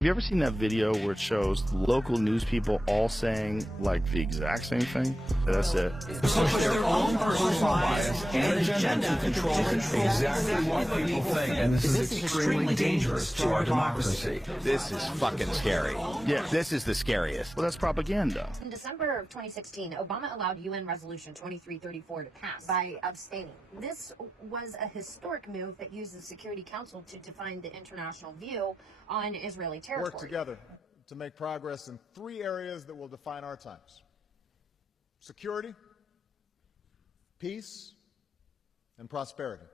Have you ever seen that video where it shows local news people all saying like the exact same thing? That's it. So push their own personal bias and agenda to control exactly what people think. And this is extremely dangerous to our democracy. This is fucking scary. Yeah. This is the scariest. Well, that's propaganda. In December of 2016, Obama allowed UN Resolution 2334 to pass by abstaining. This was a historic move that used the Security Council to define the international view on Israeli territory. Work together to make progress in 3 areas that will define our times: security, peace, and prosperity.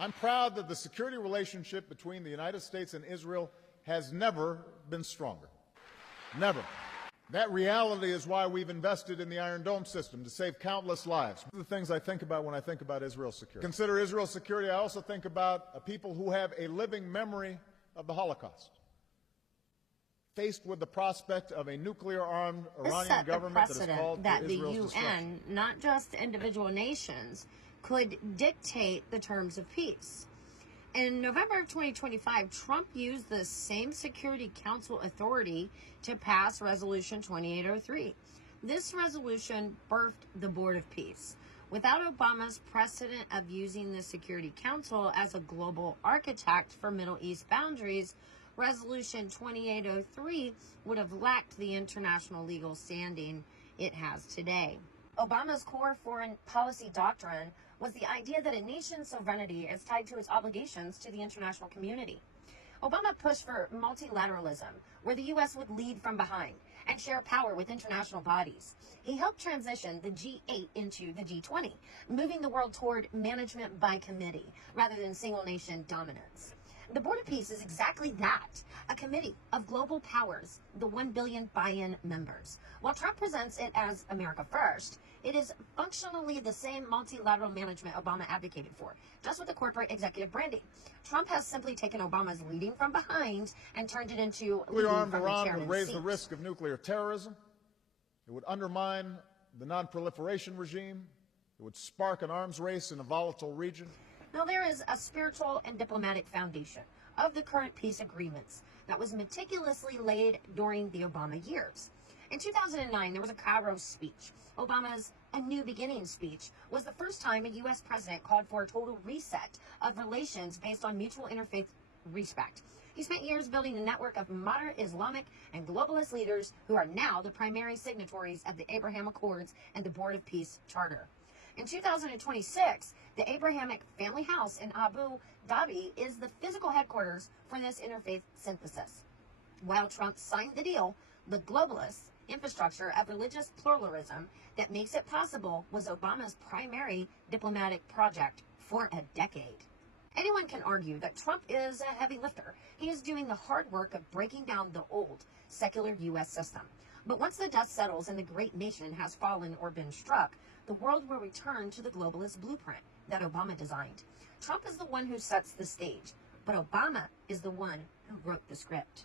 I'm proud that the security relationship between the United States and Israel has never been stronger. Never. That reality is why we've invested in the Iron Dome system to save countless lives. One of the things I think about when I think about Israel's security. Consider Israel's security, I also think about a people who have a living memory of the Holocaust. Faced with the prospect of a nuclear-armed Iranian government that is called that the Israel's UN, destruction. not just individual nations, could dictate the terms of peace. In November of 2025, Trump used the same Security Council authority to pass Resolution 2803. This resolution birthed the Board of Peace. Without Obama's precedent of using the Security Council as a global architect for Middle East boundaries, Resolution 2803 would have lacked the international legal standing it has today. Obama's core foreign policy doctrine was the idea that a nation's sovereignty is tied to its obligations to the international community. Obama pushed for multilateralism, where the U.S. would lead from behind and share power with international bodies. He helped transition the G8 into the G20, moving the world toward management by committee rather than single nation dominance. The Board of Peace is exactly that, a committee of global powers, the 1 billion buy-in members. While Trump presents it as America First, it is functionally the same multilateral management Obama advocated for, just with the corporate executive branding. Trump has simply taken Obama's leading from behind and turned it into leading Nuclear-armed from the Iran chairman's would raise seat. the risk of nuclear terrorism. It would undermine the non-proliferation regime. It would spark an arms race in a volatile region. Now, there is a spiritual and diplomatic foundation of the current peace agreements that was meticulously laid during the Obama years. In 2009, there was a Cairo speech. Obama's A New Beginning speech was the first time a U.S. president called for a total reset of relations based on mutual interfaith respect. He spent years building a network of moderate Islamic and globalist leaders who are now the primary signatories of the Abraham Accords and the Board of Peace Charter. In 2026, the Abrahamic Family House in Abu Dhabi is the physical headquarters for this interfaith synthesis. While Trump signed the deal, the globalist infrastructure of religious pluralism that makes it possible was Obama's primary diplomatic project for a decade. Anyone can argue that Trump is a heavy lifter. He is doing the hard work of breaking down the old secular U.S. system. But once the dust settles and the great nation has fallen or been struck, the world will return to the globalist blueprint that Obama designed. Trump is the one who sets the stage, but Obama is the one who wrote the script.